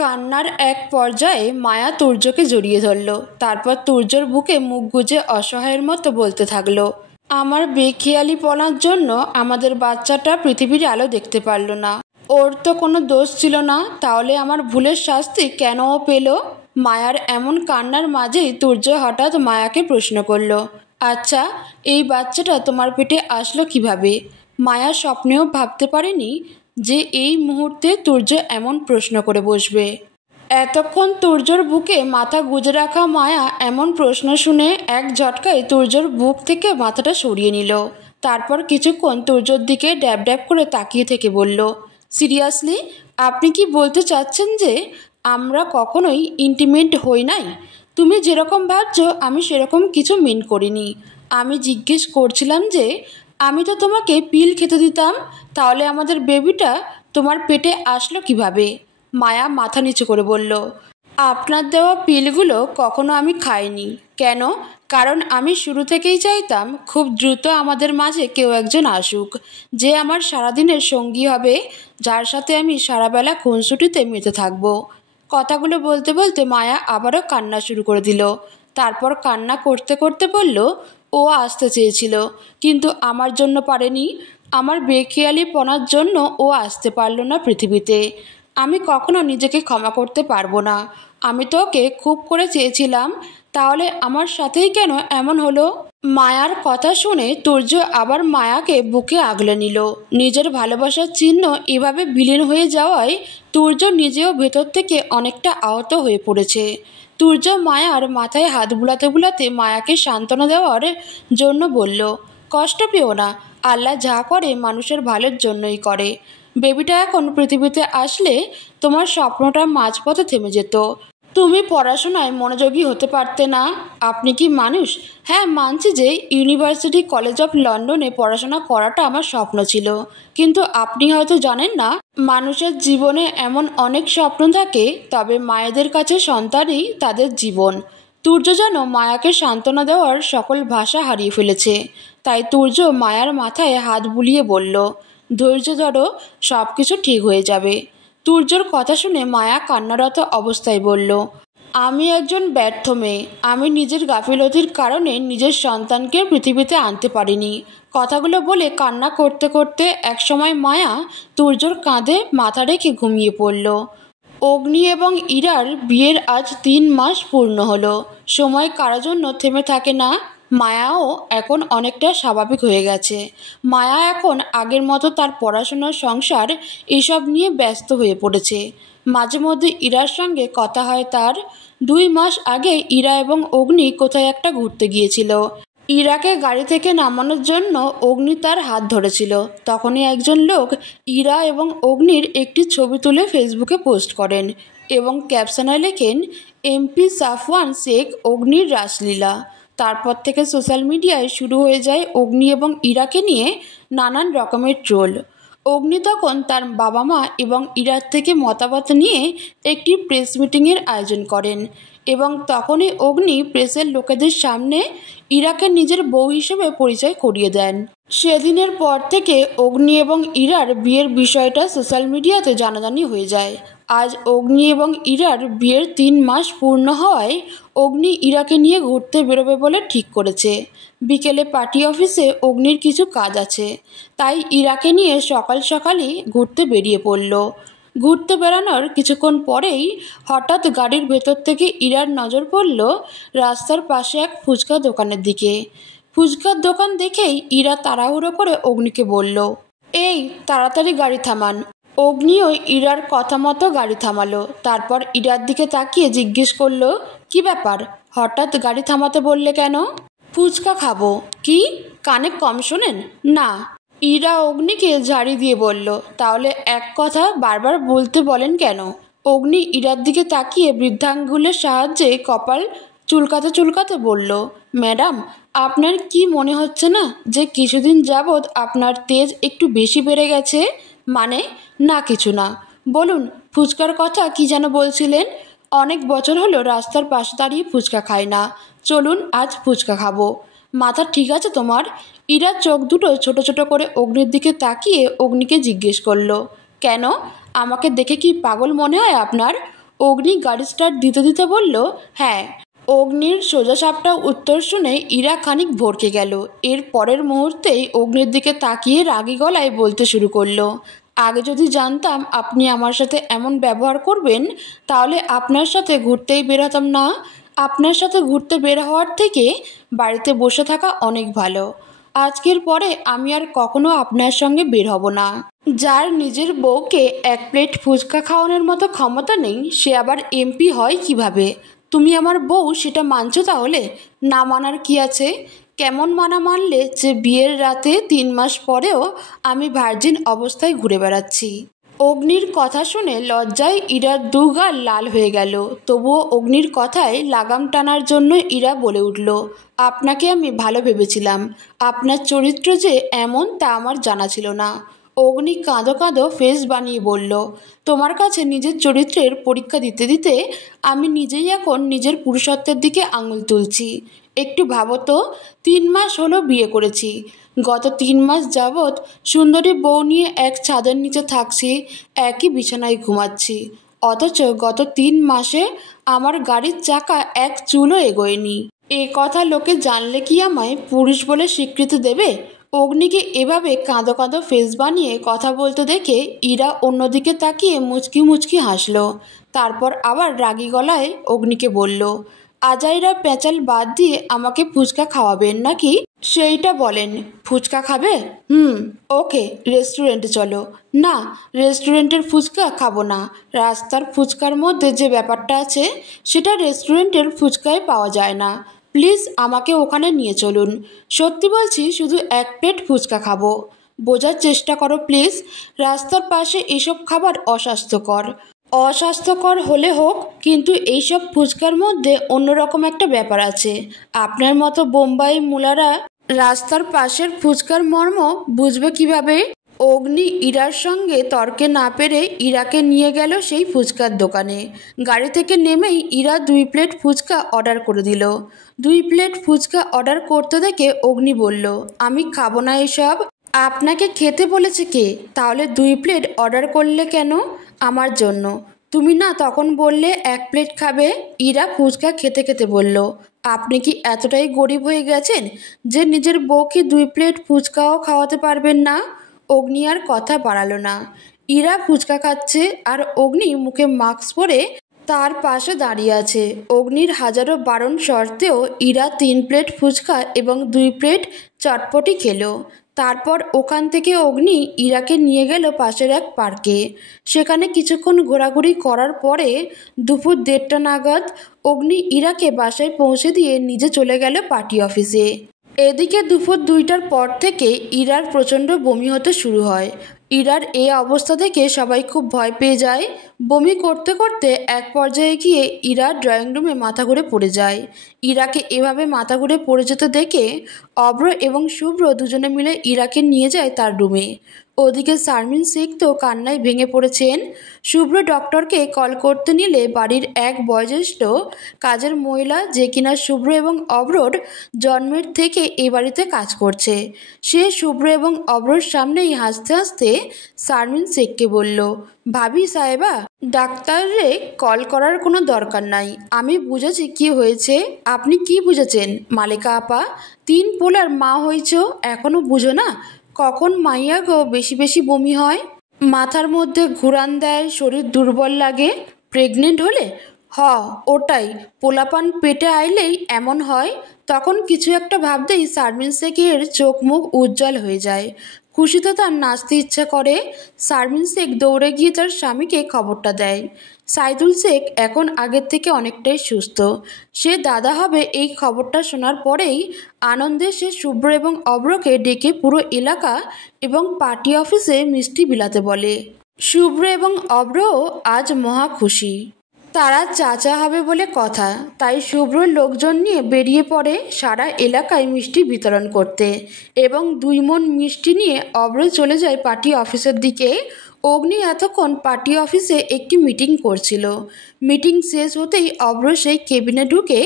কান্নার এক পর্যায়ে মায়া তুর্যকে জড়িয়ে ধরল। তারপর তুর্যর বুকে মুখ গুজে অসহায়ের মতো বলতে থাকলো, আমার বেখেয়ালিপনার জন্য আমাদের বাচ্চাটা পৃথিবীর আলো দেখতে পারল না। ওর তো কোনো দোষ ছিল না, তাহলে আমার ভুলের শাস্তি কেন ও পেল? মায়ার এমন কান্নার মাঝেই তুর্য হঠাৎ মায়াকে প্রশ্ন করল, আচ্ছা, এই বাচ্চাটা তোমার পেটে আসলো কিভাবে? মায়া স্বপ্নেও ভাবতে পারেনি যে এই মুহূর্তে তুর্য এমন প্রশ্ন করে বসবে। এতক্ষণ তুর্যর বুকে মাথা গুজে রাখা মায়া এমন প্রশ্ন শুনে এক ঝটকায় তুর্যর বুক থেকে মাথাটা সরিয়ে নিল। তারপর কিছুক্ষণ তুর্যর দিকে ড্যাব ড্যাব করে তাকিয়ে থেকে বলল, সিরিয়াসলি আপনি কি বলতে চাচ্ছেন যে আমরা কখনোই ইন্টিমেট হই নাই? তুমি যেরকম ভাবছো আমি সেরকম কিছু মিন করিনি। আমি জিজ্ঞেস করছিলাম যে আমি তো তোমাকে পিল খেতে দিতাম, তাহলে আমাদের বেবিটা তোমার পেটে আসলো কিভাবে? মায়া মাথা নিচু করে বলল, আপনার দেওয়া পিলগুলো কখনো আমি খাইনি। কেন? কারণ আমি শুরু থেকেই চাইতাম খুব দ্রুত আমাদের মাঝে কেউ একজন আসুক, যে আমার সারাদিনের সঙ্গী হবে, যার সাথে আমি সারাবেলা খুনসুটিতে মেতে থাকব। কথাগুলো বলতে বলতে মায়া আবারও কান্না শুরু করে দিল। তারপর কান্না করতে করতে বলল, ও আসতে চেয়েছিল কিন্তু আমার জন্য পারেনি। আমার বেখেয়ালিপনার জন্য ও আসতে পারল না পৃথিবীতে। আমি কখনো নিজেকে ক্ষমা করতে পারবো না। আমি তো ওকে খুব করে চেয়েছিলাম, তাহলে আমার সাথেই কেন এমন হলো? মায়ার কথা শুনে তুর্য আবার মায়াকে বুকে আগলে নিল। নিজের ভালোবাসার চিহ্ন এভাবে বিলীন হয়ে যাওয়ায় তুর্য নিজেও ভেতর থেকে অনেকটা আহত হয়ে পড়েছে। তুর্য মায়ার মাথায় হাত বুলাতে বুলাতে মায়াকে সান্ত্বনা দেওয়ার জন্য বলল, কষ্ট পেও না, আল্লাহ যা করে মানুষের ভালোর জন্যই করে। বেবিটা এখন পৃথিবীতে আসলে তোমার স্বপ্নটা মাঝপথে থেমে যেত। তুমি পড়াশোনায় মনোযোগী হতে পারতে না। আপনি কি মানুষ? হ্যাঁ, মানছি যে ইউনিভার্সিটি কলেজ অফ লন্ডনে পড়াশোনা করাটা আমার স্বপ্ন ছিল, কিন্তু আপনি হয়তো জানেন না মানুষের জীবনে এমন অনেক স্বপ্ন থাকে, তবে মায়েদের কাছে সন্তানই তাদের জীবন। তুর্য যেন মায়াকে সান্ত্বনা দেওয়ার সকল ভাষা হারিয়ে ফেলেছে। তাই তুর্য মায়ার মাথায় হাত বুলিয়ে বলল, ধৈর্য ধরো, সব কিছু ঠিক হয়ে যাবে। তুর্যর কথা শুনে মায়া কান্নারত অবস্থায় বলল, আমি একজন ব্যর্থ মেয়ে। আমি নিজের গাফিলতির কারণে নিজের সন্তানকে পৃথিবীতে আনতে পারিনি। কথাগুলো বলে কান্না করতে করতে একসময় মায়া তুর্যর কাঁধে মাথা রেখে ঘুমিয়ে পড়ল। অগ্নি এবং ইরার বিয়ের আজ 3 মাস পূর্ণ হলো। সময় কারো জন্য থেমে থাকে না। মায়াও এখন অনেকটা স্বাভাবিক হয়ে গেছে। মায়া এখন আগের মতো তার পড়াশোনা, সংসার এসব নিয়ে ব্যস্ত হয়ে পড়েছে। মাঝে মধ্যে ইরার সঙ্গে কথা হয় তার। 2 মাস আগে ইরা এবং অগ্নি কোথায় একটা ঘুরতে গিয়েছিল। ইরাকে গাড়ি থেকে নামানোর জন্য অগ্নি তার হাত ধরেছিল। তখনই একজন লোক ইরা এবং অগ্নির একটি ছবি তুলে ফেসবুকে পোস্ট করেন এবং ক্যাপশনে লেখেন, এমপি সাফওয়ান শেখ অগ্নির রাসলীলা। তারপর থেকে সোশ্যাল মিডিয়ায় শুরু হয়ে যায় অগ্নি এবং ইরাকে নিয়ে নানান রকমের ট্রোল। অগ্নি তখন তার বাবা মা এবং ইরার থেকে মতামত নিয়ে একটি প্রেস মিটিংয়ের আয়োজন করেন এবং তখনই অগ্নি প্রেসের লোকেদের সামনে ইরাকে নিজের বউ হিসেবে পরিচয় করিয়ে দেন। সেদিনের পর থেকে অগ্নি এবং ইরার বিয়ের বিষয়টা সোশ্যাল মিডিয়াতে জানাজানি হয়ে যায়। আজ অগ্নি এবং ইরার বিয়ের 3 মাস পূর্ণ হওয়ায় অগ্নি ইরাকে নিয়ে ঘুরতে বেরোবে বলে ঠিক করেছে। বিকেলে পার্টি অফিসে অগ্নির কিছু কাজ আছে, তাই ইরাকে নিয়ে সকাল সকালই ঘুরতে বেরিয়ে পড়ল। ঘুরতে বেড়ানোর কিছুক্ষণ পরেই হঠাৎ গাড়ির ভেতর থেকে ইরার নজর পড়ল রাস্তার পাশে এক ফুচকা দোকানের দিকে। ফুচকার দোকান দেখেই ইরা তাড়াহুড়ো করে অগ্নিকে বলল, এই তাড়াতাড়ি গাড়ি থামান। অগ্নিও ইরার কথা মতো গাড়ি থামালো। তারপর ইরার দিকে তাকিয়ে জিজ্ঞেস করলো, কি ব্যাপার, হঠাৎ গাড়ি থামাতে বললে কেন? ফুচকা খাবো। কি, কানে কম শোনেন? না। ইরা অগ্নিকে ঝাড়ি দিয়ে বলল, তাহলে এক কথা বারবার বলতে বলেন কেন? অগ্নি ইরার দিকে তাকিয়ে বৃদ্ধাঙ্গুলের সাহায্যে কপাল চুলকাতে চুলকাতে বলল, ম্যাডাম, আপনার কি মনে হচ্ছে না যে কিছুদিন যাবৎ আপনার তেজ একটু বেশি বেড়ে গেছে? মানে? না, কিছু না। বলুন, ফুচকার কথা কি যেন বলছিলেন? অনেক বছর হলো রাস্তার পাশে দাঁড়িয়ে ফুচকা খাই না। চলুন আজ ফুচকা খাবো। মাথা ঠিক আছে তোমার? ইরা চোখ দুটো ছোট ছোট করে অগ্নির দিকে তাকিয়ে অগ্নিকে জিজ্ঞেস করলো, কেন? আমাকে দেখে কি পাগল মনে হয় আপনার? অগ্নি গাড়ি স্টার্ট দিতে দিতে বলল, হ্যাঁ। অগ্নির সোজাসাপটা উত্তর শুনে ইরা খানিক ভড়কে গেল। এর পরের মুহূর্তেই অগ্নির দিকে তাকিয়ে রাগী গলায় বলতে শুরু করলো, আগে যদি জানতাম আপনি আমার সাথে এমন ব্যবহার করবেন তাহলে আপনার সাথে ঘুরতেই বের হতাম না। আপনার সাথে ঘুরতে বের হওয়ার থেকে বাড়িতে বসে থাকা অনেক ভালো। আজকের পরে আমি আর কখনো আপনার সঙ্গে বের হব না। যার নিজের বউকে এক প্লেট ফুচকা খাওয়ানোর মতো ক্ষমতা নেই সে আবার এমপি হয় কিভাবে? তুমি আমার বউ, সেটা মানছো তাহলে? না মানার কি আছে? কেমন মানা মানলে যে বিয়ের রাতে 3 মাস পরেও আমি ভার্জিন অবস্থায় ঘুরে বেড়াচ্ছি? অগ্নির কথা শুনে লজ্জায় ইরার দুগাল লাল হয়ে গেল। তবুও অগ্নির কথায় লাগাম টানার জন্য ইরা বলে উঠল, আপনাকে আমি ভালো ভেবেছিলাম, আপনার চরিত্র যে এমন তা আমার জানা ছিল না। অগ্নি কাঁদো কাঁদো ফেস বানিয়ে বলল, তোমার কাছে নিজের চরিত্রের পরীক্ষা দিতে দিতে আমি নিজেই এখন নিজের পুরুষত্বের দিকে আঙুল তুলছি। একটু ভাবো তো, 3 মাস হলো বিয়ে করেছি, গত 3 মাস যাবৎ সুন্দরী বউ নিয়ে এক ছাদের নিচে থাকছি, একই বিছানায় ঘুমাচ্ছি, অথচ গত 3 মাসে আমার গাড়ির চাকা এক চুলও এগোয়নি। এ কথা লোকে জানলে কি আমায় পুরুষ বলে স্বীকৃতি দেবে? অগ্নিকে এভাবে কাঁদো কাঁদো ফেস বানিয়ে কথা বলতে দেখে ইরা অন্যদিকে তাকিয়ে মুচকি মুচকি হাসল। তারপর আবার রাগী গলায় অগ্নিকে বলল, আজাইরা পেঁচাল বাদ দিয়ে আমাকে ফুচকা খাওয়াবেন নাকি? সেইটা বলেন। ফুচকা খাবে? ওকে, রেস্টুরেন্টে চলো। না, রেস্টুরেন্টের ফুচকা খাবো না। রাস্তার ফুচকার মধ্যে যে ব্যাপারটা আছে সেটা রেস্টুরেন্টের ফুচকায় পাওয়া যায় না। প্লিজ আমাকে ওখানে নিয়ে চলুন। সত্যি বলছি, শুধু 1 প্লেট ফুচকা খাবো। বোঝার চেষ্টা করো প্লিজ, রাস্তার পাশে এসব খাবার অস্বাস্থ্যকর। অস্বাস্থ্যকর হলে হোক, কিন্তু এইসব ফুচকার মধ্যে অন্যরকম একটা ব্যাপার আছে। আপনার মতো বোম্বাই মুলারা রাস্তার পাশের ফুচকার মর্ম বুঝবে কিভাবে? অগ্নি ইরার সঙ্গে তর্কে না পেরে ইরাকে নিয়ে গেল সেই ফুচকার দোকানে। গাড়ি থেকে নেমেই ইরা 2 প্লেট ফুচকা অর্ডার করে দিল। 2 প্লেট ফুচকা অর্ডার করতে দেখে অগ্নি বলল, আমি খাবো না এসব। আপনাকে খেতে বলেছে কে? তাহলে 2 প্লেট অর্ডার করলে কেন? আমার জন্য। তুমি না তখন বললে 1 প্লেট খাবে? ইরা ফুচকা খেতে খেতে বলল, আপনি কি এতটাই গরিব হয়ে গেছেন যে নিজের বউকে 2 প্লেট ফুচকাও খাওয়াতে পারবেন না? অগ্নি আর কথা বাড়ালো না। ইরা ফুচকা খাচ্ছে আর অগ্নি মুখে মাস্ক পরে তার পাশে দাঁড়িয়ে আছে। অগ্নির হাজারো বারণ সত্ত্বেও ইরা 3 প্লেট ফুচকা এবং 2 প্লেট চটপটি খেলো। তারপর ওখান থেকে অগ্নি ইরাকে নিয়ে গেল পাশের এক পার্কে। সেখানে কিছুক্ষণ ঘোরাঘুরি করার পরে দুপুর 1:30টা নাগাদ অগ্নি ইরাকে বাসায় পৌঁছে দিয়ে নিজে চলে গেল পার্টি অফিসে। এদিকে দুপুর 2টার পর থেকে ইরার প্রচণ্ড বমি হতে শুরু হয়। ইরার এই অবস্থা দেখে সবাই খুব ভয় পেয়ে যায়। বমি করতে করতে এক পর্যায়ে গিয়ে ইরা ড্রয়িং রুমে মাথা ঘুরে পড়ে যায়। ইরাকে এভাবে মাথা ঘুরে পড়ে যেতে দেখে অব্র এবং শুভ্র দুজনে মিলে ইরাকে নিয়ে যায় তার রুমে। ওদিকে শারমিন শেখ তো কান্নায় ভেঙে পড়েছেন। শুভ্র ডক্টরকে কল করতে নিলে বাড়ির এক বয়োজ্যেষ্ঠ কাজের মহিলা, যে কিনা শুভ্র এবং অব্রর জন্মের থেকে এ বাড়িতে কাজ করছে, সে শুভ্র এবং অব্রর সামনেই হাসতে হাসতে শারমিন শেখকে বলল, ভাবি সাহেবা, ডাক্তাররে কল করার কোনো দরকার নাই। আমি বুঝেছি কি হয়েছে। আপনি কি বুঝেছেন মালিকা আপা? 3 পোলার মা হয়েছ, এখনো বুঝো না? কখন মাইয়া গো বেশি বেশি বমি হয়, মাথার মধ্যে ঘুরান দেয়, শরীর দুর্বল লাগে, প্রেগনেন্ট হলে ওটাই, পোলাপান পেটে আইলেই এমন হয়। তখন কিছু একটা ভাবতেই শারমিন শেখের চোখ মুখ উজ্জ্বল হয়ে যায়। খুশিতে তার নাচতে ইচ্ছা করে। শারমিন শেখ দৌড়ে গিয়ে তার স্বামীকে খবরটা দেয়। সাইদুল শেখ এখন আগের থেকে অনেকটাই সুস্থ। সে দাদা হবে এই খবরটা শোনার পরেই আনন্দে সে শুভ্র এবং অব্রকে ডেকে পুরো এলাকা এবং পার্টি অফিসে মিষ্টি বিলাতে বলে। শুভ্র এবং অব্রও আজ মহা খুশি। তারা চাচা হবে বলে কথা, তাই শুভ্র লোকজন নিয়ে বেরিয়ে পড়ে সারা এলাকায় মিষ্টি বিতরণ করতে এবং 2 মণ মিষ্টি নিয়ে অব্র চলে যায় পার্টি অফিসের দিকে। অগ্নি এতক্ষণ পার্টি অফিসে একটি মিটিং করছিল। মিটিং শেষ হতেই অব্র সেই কেবিনে ঢুকে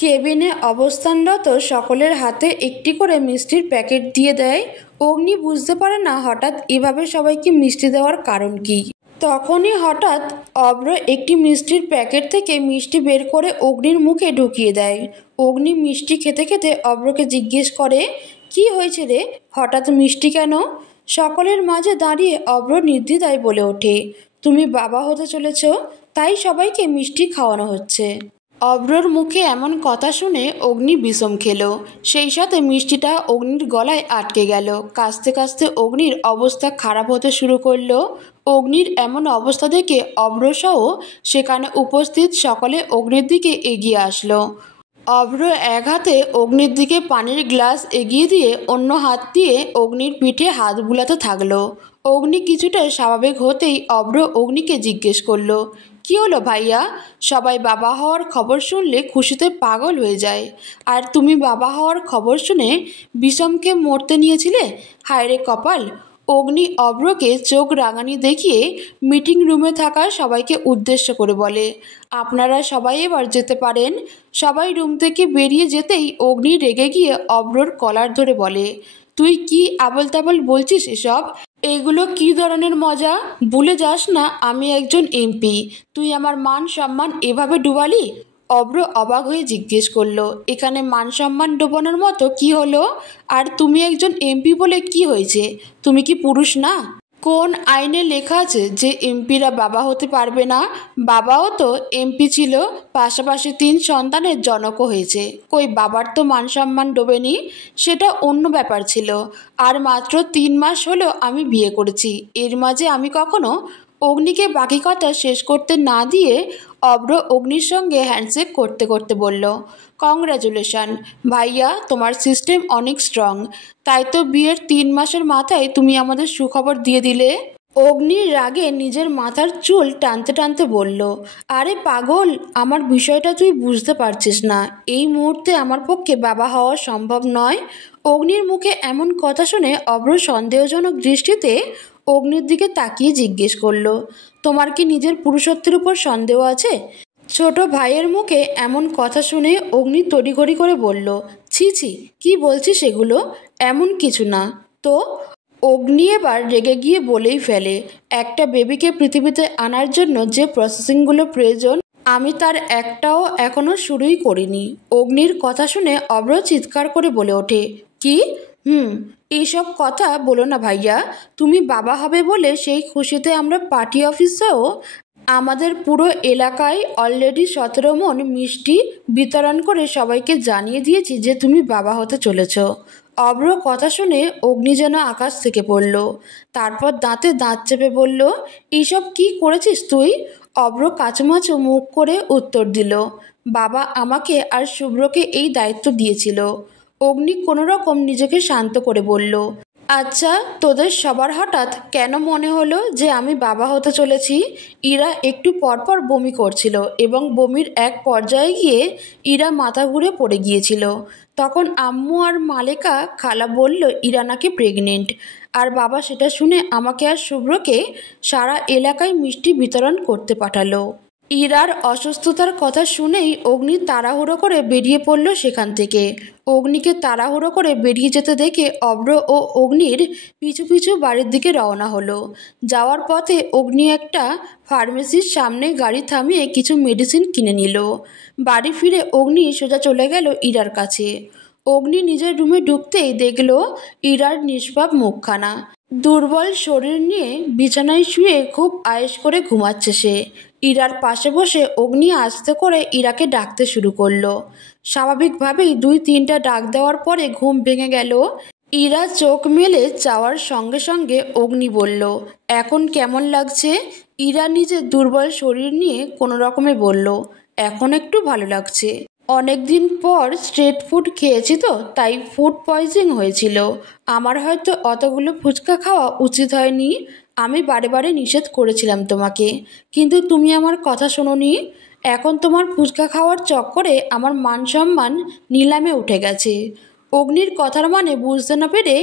কেবিনে অবস্থানরত সকলের হাতে একটি করে মিষ্টির প্যাকেট দিয়ে দেয়। অগ্নি বুঝতে পারে না হঠাৎ এভাবে সবাইকে মিষ্টি দেওয়ার কারণ কি। তখনই হঠাৎ অভ্র একটি মিষ্টির প্যাকেট থেকে মিষ্টি বের করে অগ্নির মুখে ঢুকিয়ে দেয়। অগ্নি মিষ্টি খেতে খেতে অভ্রকে জিজ্ঞেস করে, কি হয়েছে রে, হঠাৎ মিষ্টি কেন? সকলের মাঝে দাঁড়িয়ে অভ্র নির্দ্বিধায় বলে ওঠে, তুমি বাবা হতে চলেছ, তাই সবাইকে মিষ্টি খাওয়ানো হচ্ছে। অভ্রর মুখে এমন কথা শুনে অগ্নি বিষম খেল। সেই সাথে মিষ্টিটা অগ্নির গলায় আটকে গেল। কাশতে কাশতে অগ্নির অবস্থা খারাপ হতে শুরু করলো। অগ্নির এমন অবস্থা দেখে অভ্রসহ সেখানে উপস্থিত সকলে অগ্নির দিকে এগিয়ে আসলো। অভ্র এক হাতে অগ্নির দিকে পানির গ্লাস এগিয়ে দিয়ে অন্য হাত দিয়ে অগ্নির পিঠে হাত বুলাতে থাকলো। অগ্নি কিছুটা স্বাভাবিক হতেই অভ্র অগ্নিকে জিজ্ঞেস করলো, কি হলো ভাইয়া? সবাই বাবা হওয়ার খবর শুনলে খুশিতে পাগল হয়ে যায়, আর তুমি বাবা হওয়ার খবর শুনে বিষমকে মরতে নিয়েছিলে, হায় রে কপাল। অগ্নি অভ্রকে চোখ রাঙানি দেখিয়ে মিটিং রুমে থাকা সবাইকে উদ্দেশ্য করে বলে, আপনারা সবাই এবার যেতে পারেন। সবাই রুম থেকে বেরিয়ে যেতেই অগ্নি রেগে গিয়ে অভ্রর কলার ধরে বলে, তুই কি আবল তাবল বলছিস এসব? এগুলো কি ধরনের মজা? ভুলে যাস না আমি একজন এমপি, তুই আমার মান সম্মান এভাবে ডুবালি? অভ্র অবাক হয়ে জিজ্ঞেস করলো, এখানে মান সম্মান ডোবানোর মতো কি হলো? আর তুমি একজন এমপি বলে কি হয়েছে? তুমি কি পুরুষ না? কোন আইনে লেখা আছে যে এমপিরা বাবা হতে পারবে না? বাবাও তো এমপি ছিল, পাশাপাশি 3 সন্তানের জনকও হয়েছে। কই বাবার তো মান সম্মান ডোবেনি, সেটা অন্য ব্যাপার ছিল। আর মাত্র 3 মাস হলো আমি বিয়ে করেছি। এর মাঝে আমি কখনো অগ্নিকে বাকি কথা শেষ করতে না দিয়ে অভ্র অগ্নির সঙ্গে হ্যান্ডশেক করতে করতে বলল, কংগ্রাচুলেশন ভাইয়া, তোমার সিস্টেম অনেক স্ট্রং। তাই তো বিয়ের 3 মাসের মাথায় তুমি আমাদের সুখবর দিয়ে দিলে। অগ্নির রাগে নিজের মাথার চুল টানতে টানতে বলল, আরে পাগল, আমার বিষয়টা তুই বুঝতে পারছিস না। এই মুহূর্তে আমার পক্ষে বাবা হওয়া সম্ভব নয়। অগ্নির মুখে এমন কথা শুনে অভ্র সন্দেহজনক দৃষ্টিতে অগ্নির দিকে তাকিয়ে জিজ্ঞেস করলো, তোমার কি নিজের পুরুষত্বের উপর সন্দেহ আছে? ছোট ভাইয়ের মুখে এমন কথা শুনে অগ্নি তড়িঘড়ি করে বলল, ছি ছি, কি বলছিস এগুলো? এমন কিছু না তো। অগ্নি এবার রেগে গিয়ে বলেই ফেলে, একটা বেবিকে পৃথিবীতে আনার জন্য যে প্রসেসিংগুলো প্রয়োজন আমি তার একটাও এখনো শুরুই করিনি। অগ্নির কথা শুনে অভ্র চিৎকার করে বলে ওঠে, কি? এইসব কথা বলো না ভাইয়া। তুমি বাবা হবে বলে সেই খুশিতে আমরা পার্টি অফিসেও আমাদের পুরো এলাকায় অলরেডি 17 মণ মিষ্টি বিতরণ করে সবাইকে জানিয়ে দিয়েছি যে তুমি বাবা হতে চলেছ। অভ্র কথা শুনে অগ্নি যেন আকাশ থেকে পড়ল। তারপর দাঁতে দাঁত চেপে বলল, এইসব কি করেছিস তুই? অভ্র কাচুমাচু মুখ করে উত্তর দিল, বাবা আমাকে আর শুভ্রকে এই দায়িত্ব দিয়েছিল। অগ্নি কোনো রকম নিজেকে শান্ত করে বলল, আচ্ছা, তোদের সবার হঠাৎ কেন মনে হলো যে আমি বাবা হতে চলেছি? ইরা একটু পরপর বমি করছিল এবং বমির এক পর্যায়ে গিয়ে ইরা মাথা ঘুরে পড়ে গিয়েছিল। তখন আম্মু আর মালেকা খালা বলল ইরা নাকি প্রেগনেন্ট। আর বাবা সেটা শুনে আমাকে আর শুভ্রকে সারা এলাকায় মিষ্টি বিতরণ করতে পাঠালো। ইরার অসুস্থতার কথা শুনেই অগ্নি তাড়াহুড়ো করে বেরিয়ে পড়ল সেখান থেকে। অগ্নিকে তাড়াহুড়ো করে বেরিয়ে যেতে দেখে অভ্র ও অগ্নির পিছু পিছু বাড়ির দিকে রওনা হলো। যাওয়ার পথে অগ্নি একটা ফার্মেসির সামনে গাড়ি থামিয়ে কিছু মেডিসিন কিনে নিল। বাড়ি ফিরে অগ্নি সোজা চলে গেল ইরার কাছে। অগ্নি নিজের রুমে ঢুকতেই দেখল ইরার নিষ্পাপ মুখখানা। দুর্বল শরীর নিয়ে বিছানায় শুয়ে খুব আয়েশ করে ঘুমাচ্ছে সে। ইরার পাশে বসে অগ্নি আস্তে করে ইরাকে ডাকতে শুরু করলো। স্বাভাবিকভাবেই 2-3টা ডাক দেওয়ার পরে ঘুম ভেঙে গেল। ইরা চোখ মেলে চাওয়ার সঙ্গে সঙ্গে অগ্নি বলল, এখন কেমন লাগছে? ইরা নিজের দুর্বল শরীর নিয়ে কোনো রকমে বলল, এখন একটু ভালো লাগছে। অনেকদিন পর স্ট্রিট ফুড খেয়েছি তো, তাই ফুড পয়জনিং হয়েছিল। আমার হয়তো অতগুলো ফুচকা খাওয়া উচিত হয়নি। আমি বারে বারে নিষেধ করেছিলাম তোমাকে, কিন্তু তুমি আমার কথা শোনোনি। এখন তোমার ফুচকা খাওয়ার চক্করে আমার মান সম্মান নিলামে উঠে গেছে। অগ্নির কথার মানে বুঝতে না পেরে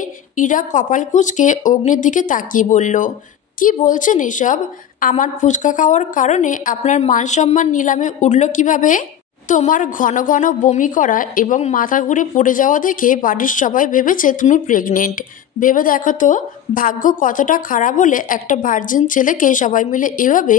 ইরা কপাল কুঁচকে অগ্নির দিকে তাকিয়ে বলল, কি বলছেন এসব? আমার ফুচকা খাওয়ার কারণে আপনার মান সম্মান নিলামে উঠল কিভাবে? তোমার ঘন ঘন বমি করা এবং মাথা ঘুরে পড়ে যাওয়া দেখে বাড়ির সবাই ভেবেছে তুমি প্রেগনেন্ট। ভেবে দেখো তো ভাগ্য কতটা খারাপ হলে একটা ভার্জিন ছেলেকে সবাই মিলে এভাবে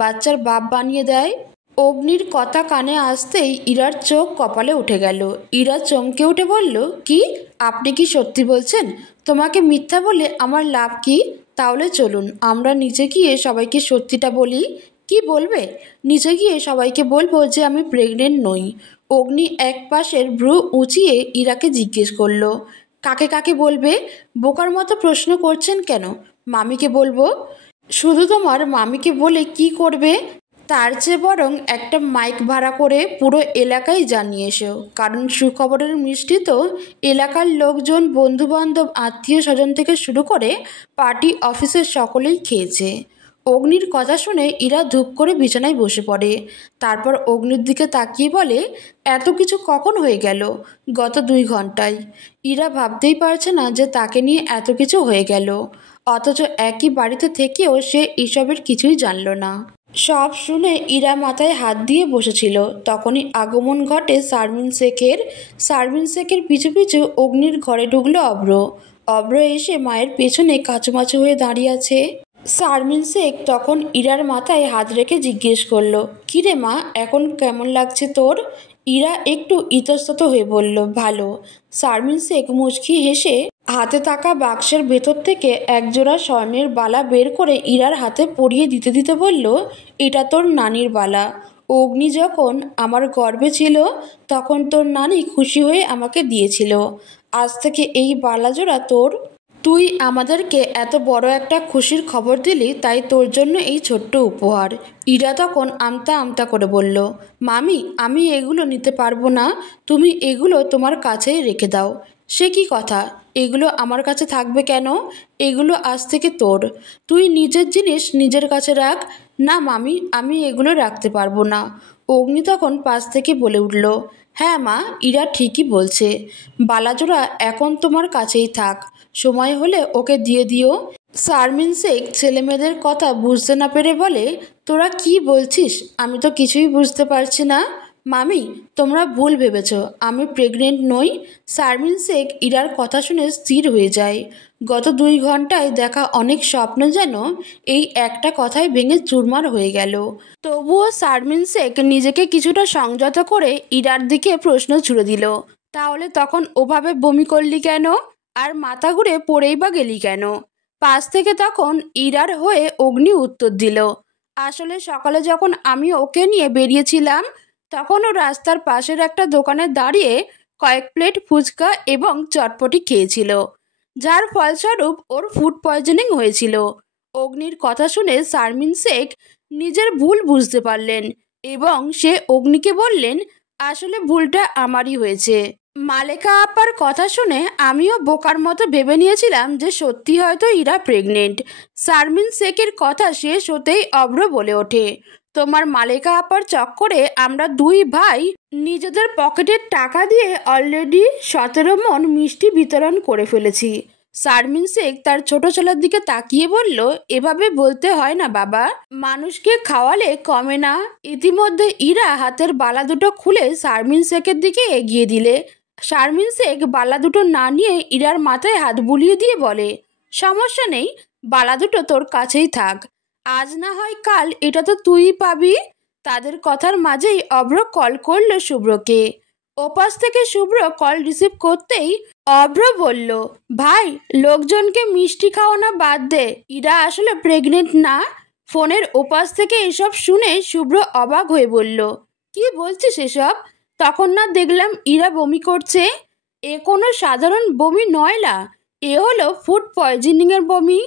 বাচ্চার বাপ বানিয়ে দেয়। অগ্নির কথা কানে আসতেই ইরার চোখ কপালে উঠে গেল। ইরা চমকে উঠে বলল, কি? আপনি কি সত্যি বলছেন? তোমাকে মিথ্যা বলে আমার লাভ কি? তাহলে চলুন আমরা নিচে গিয়ে সবাইকে সত্যিটা বলি। কি বলবে? নিচে গিয়ে সবাইকে বলবো যে আমি প্রেগনেন্ট নই। অগ্নি এক পাশের ভ্রু উঁচিয়ে ইরাকে জিজ্ঞেস করলো, কাকে কাকে বলবে? বোকার মতো প্রশ্ন করছেন কেন? মামিকে বলবো। শুধু তোমার মামিকে বলে কি করবে? তার চেয়ে বরং একটা মাইক ভাড়া করে পুরো এলাকায় জানিয়ে এসো, কারণ সুখবরের মিষ্টি তো এলাকার লোকজন, বন্ধুবান্ধব, আত্মীয় স্বজন থেকে শুরু করে পার্টি অফিসের সকলেই খেয়েছে। অগ্নির কথা শুনে ইরা ধূপ করে বিছানায় বসে পড়ে। তারপর অগ্নির দিকে তাকিয়ে বলে, এত কিছু কখন হয়ে গেল? গত 2 ঘন্টায়। ইরা ভাবতেই পারছে না যে তাকে নিয়ে এত কিছু হয়ে গেল, অথচ একই বাড়িতে থেকেও সে এসবের কিছুই জানল না। সব শুনে ইরা মাথায় হাত দিয়ে বসেছিল। তখনই আগমন ঘটে শারমিন শেখের। শারমিন শেখের পিছু পিছু অগ্নির ঘরে ঢুকলো অব্র। অব্র এসে মায়ের পেছনে কাচুমাচু হয়ে দাঁড়িয়ে আছে। শারমিন শেখ তখন ইরার মাথায় হাত রেখে জিজ্ঞেস করলো, কিরে মা, এখন কেমন লাগছে তোর? ইরা একটু ইতস্তত হয়ে বলল, ভালো। শারমিন শেখ মুচকি হেসে হাতে থাকা বাক্সের ভেতর থেকে একজোড়া স্বর্ণের বালা বের করে ইরার হাতে পরিয়ে দিতে দিতে বলল, এটা তোর নানির বালা। অগ্নি যখন আমার গর্ভে ছিল তখন তোর নানি খুশি হয়ে আমাকে দিয়েছিল। আজ থেকে এই বালা জোড়া তোর। তুই আমাদেরকে এত বড় একটা খুশির খবর দিলি, তাই তোর জন্য এই ছোট্ট উপহার। ইরা তখন আমতা আমতা করে বলল, মামি, আমি এগুলো নিতে পারবো না। তুমি এগুলো তোমার কাছেই রেখে দাও। সে কি কথা? এগুলো আমার কাছে থাকবে কেন? এগুলো আজ থেকে তোর। তুই নিজের জিনিস নিজের কাছে রাখ। না মামি, আমি এগুলো রাখতে পারবো না। অগ্নি তখন পাশ থেকে বলে উঠল, হ্যাঁ মা, ইরা ঠিকই বলছে। বালাজোড়া এখন তোমার কাছেই থাক, সময় হলে ওকে দিয়ে দিও। শারমিন শেখ ছেলেমেয়েদের কথা বুঝতে না পেরে বলে, তোরা কি বলছিস? আমি তো কিছুই বুঝতে পারছি না। মামি, তোমরা ভুল ভেবেছ, আমি প্রেগনেন্ট নই। শারমিন শেখ ইরার কথা শুনে স্থির হয়ে যায়। গত 2 ঘন্টায় দেখা অনেক স্বপ্ন যেন এই একটা কথায় ভেঙে চুরমার হয়ে গেল। তবুও শারমিন শেখ নিজেকে কিছুটা সংযত করে ইরার দিকে প্রশ্ন ছুড়ে দিল, তাহলে তখন ওভাবে বমি করলি কেন? আর মাথা ঘুরে পড়েই বা গেলি কেন? পাশ থেকে তখন ইরার হয়ে অগ্নি উত্তর দিল, আসলে সকালে যখন আমি ওকে নিয়ে বেরিয়েছিলাম তখন ও রাস্তার পাশের একটা দোকানে দাঁড়িয়ে কয়েক প্লেট ফুচকা এবং চটপটি খেয়েছিল, যার ফলস্বরূপ ওর ফুড পয়জনিং হয়েছিল। অগ্নির কথা শুনে শারমিন শেখ নিজের ভুল বুঝতে পারলেন এবং সে অগ্নিকে বললেন, আসলে ভুলটা আমারই হয়েছে। মালেকা আপার কথা শুনে আমিও বোকার মতো ভেবে নিয়েছিলাম যে সত্যি হয়তো ইরা প্রেগনেন্ট। শারমিন শেখের কথা শেষ হতেই অব্র বলে ওঠে, তোমার মালেকা আপার চক্করে আমরা 2 ভাই নিজেদের পকেটের টাকা দিয়ে অলরেডি 17 মণ মিষ্টি বিতরণ করে ফেলেছি। শারমিন শেখ তার ছোট ছেলের দিকে তাকিয়ে বলল, এভাবে বলতে হয় না বাবা, মানুষকে খাওয়ালে কমে না। ইতিমধ্যে ইরা হাতের বালা দুটো খুলে শারমিন শেখের দিকে এগিয়ে দিলে শারমিন শেখ বালা দুটো না নিয়ে ইরার মাথায় হাত বুলিয়ে দিয়ে বলে, সমস্যা নেই, বালা দুটো তোর কাছেই থাক। আজ না হয় কাল এটা তো তুই পাবি। তাদের কথার মাঝেই অভ্র কল করলো শুভ্রকে। ওপাশ থেকে শুভ্র কল রিসিভ করতেই অভ্র বলল, ভাই, লোকজনকে মিষ্টি খাওয়ানো বাদ দে, ইরা আসলে প্রেগনেন্ট না। ফোনের ওপাশ থেকে এসব শুনে শুভ্র অবাক হয়ে বলল, কি বলছিস এসব? তখন না দেখলাম ইরা বমি করছে। এ কোনো সাধারণ বমি নয় না, এ হলো ফুড পয়জনিংয়ের বমি।